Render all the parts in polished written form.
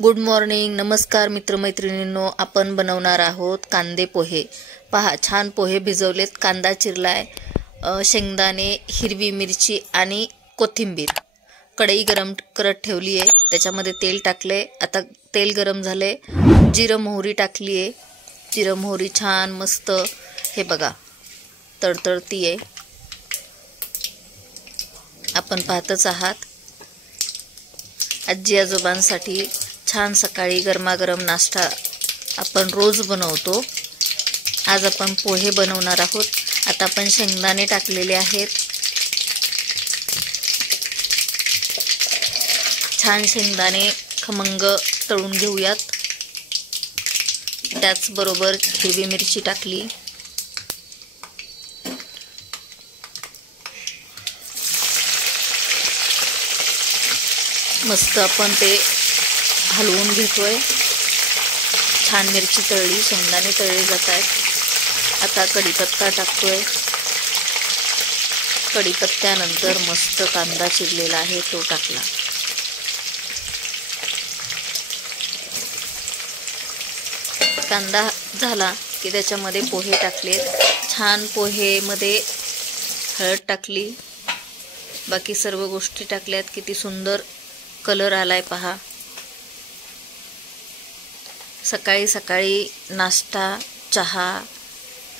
Good morning, नमस्कार मित्रमैत्रिणींनो. आपण बनवणार आहोत कांदे पोहे. पहा, छान पोहे भिजवलेत, कांदा चिरलाय, शेंगदाणे, हिरवी मिरची आणि कोथिंबीर. कढई गरम करत ठेवली आहे, त्याच्यामध्ये तेल टाकले. आता तेल गरम झाले, जिरं मोहरी टाकली आहे. जिरं मोहरी छान मस्त हे बघा तडतडती आहे. आपण पाहतच आहात. आजी आजोबांसाठी छान सकाळी गरमागरम नाश्ता आपण रोज बनवतो. आज आपण पोहे बनवणार आहोत. आता आपण शेंगदाणे टाकलेले आहेत. छान शेंगदाणे खमंग तळून घेऊयात. त्याचबरोबर हिरवी मिरची टाकली. मस्त आपण ते हलवून घेतोय. छान मिरची तळली, शेंगदाणे तळले जात आहेत. आता कढीपत्ता टाकतोय. कढीपत्त्यानंतर मस्त कांदा चिरलेला आहे तो टाकला. कांदा झाला की त्याच्यामध्ये पोहे टाकले. छान पोहेमध्ये हळद टाकली. बाकी सर्व गोष्टी टाकल्यात. किती सुंदर कलर आलाय पहा. सकाळी सकाळी नाश्ता, चहा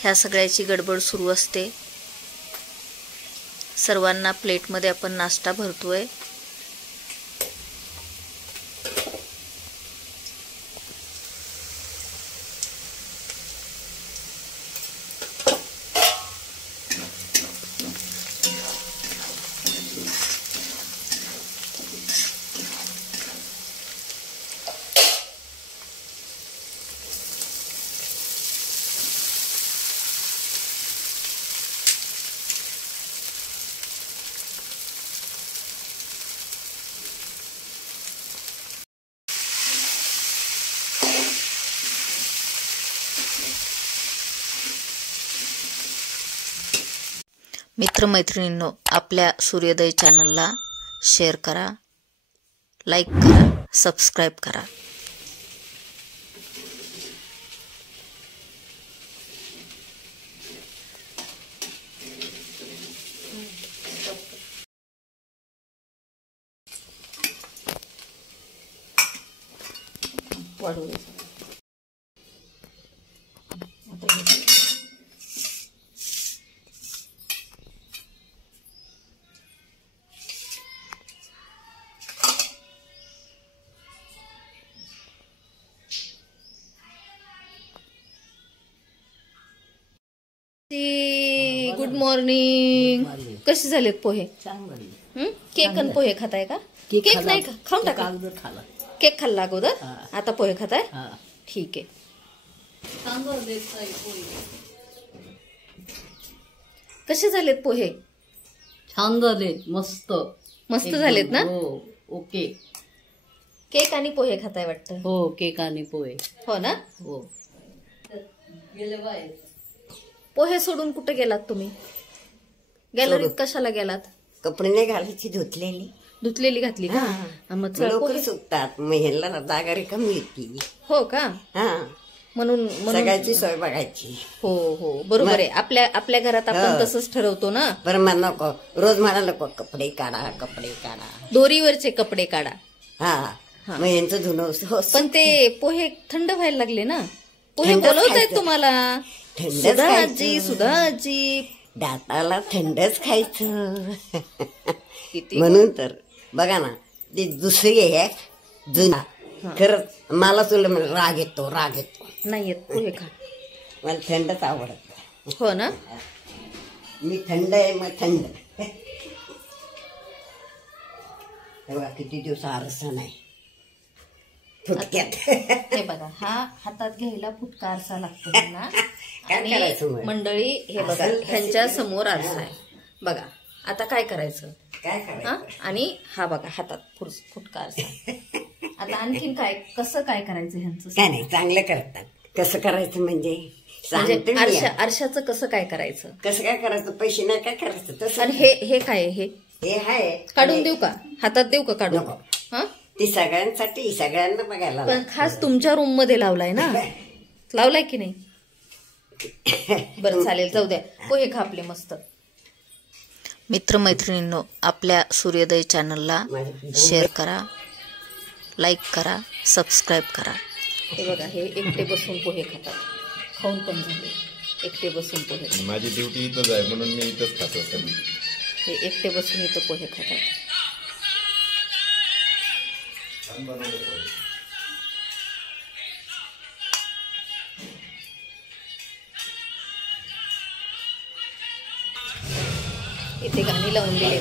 ह्या सगळ्याची गडबड सुरू असते. सर्वांना प्लेटमध्ये आपण नाश्ता भरतोय. मित्रमैत्रिणींनो, आपल्या सूर्योदय चॅनलला शेअर करा, लाईक करा, सबस्क्राईब करा. Good morning. कसे झालेत पोहे? केक आणि पोहे खाताय का? केक नाही का? खाऊन टाका. केक खाल्ला अगोदर, आता पोहे खाताय? ठीक आहे. कसे झालेत पोहे? छान झालेत. मस्त मस्त झालेत ना? ओके. केक आणि पोहे खाताय वाटतं? हो, केक आणि पोहे. हो ना? हो. पोहे सोडून कुठे गेलात तुम्ही? गॅलरीत कशाला गेलात? कपडे नाही घालायची, धुतलेली घातली का? मग लवकर सुकतात. महिला जागा रिकामी येते. हो का? म्हणून सगळ्याची सोय बघायची. हो हो, बरोबर आहे. आपल्या घरात आपण तसंच ठरवतो ना. बरं, मला नको रोज मला नको कपडे काढा. दोरीवरचे कपडे काढा. हा, मग यांचं धुणं. पण ते पोहे थंड व्हायला लागले ना. पोहे बोलवतायत तुम्हाला. सुधा आजी दाताला थंडच खायचं. म्हणून तर बघा ना, ती दुसरी आहे जुना. खरंच मला तुला राग येतो. नाही येत पोहे खा. मला थंडच आवडत. हो ना? मी थंड आहे, मग थंड. तेव्हा किती दिवस आरसा नाही फुटक्यात. हे बघा, हा हातात घ्यायला फुटका आरसा लागतो ना. आणि मंडळी हे बघा, ह्यांच्या समोर आरसा आहे बघा. आता काय करायचं? आणि हा बघा हातात फुटका आरसा. आता आणखीन काय, कसं काय करायचं ह्यांचं? काय नाही, चांगलं करतात. कसं करायचं म्हणजे आरशाचं कसं काय करायचं? कसं काय करायचं? पैसे नाही काय करायचं तसं. आणि हे काय? हे आहे काढून देऊ का? हातात देऊ का काढून? नको. हा, ती सगळ्यांसाठी, सगळ्यांना बघायला पण खास तुमच्या रूम मध्ये लावलाय ना, लावलाय की नाही? बरं चालेल, जाऊ द्या. पोहे खा आपले मस्त. मित्रमैत्रिणींनो, आपल्या सूर्योदय चॅनलला शेअर करा, लाईक करा, सबस्क्राईब करा. हे बघा, हे एकटे बसून पोहे खातात. खाऊन पण झाले, एकटे बसून पोहे. माझी ड्युटी इथंच आहे म्हणून मी इथंच खातो. हे एकटे बसून इथं पोहे खातात. इथे गाणी लावून दिले.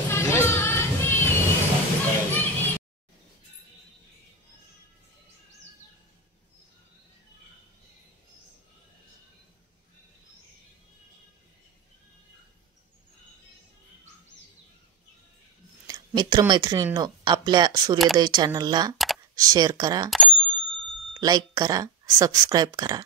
मित्रमैत्रिणींनो, आपल्या सूर्योदय चॅनलला शेअर करा, लाईक करा, सबस्क्राईब करा.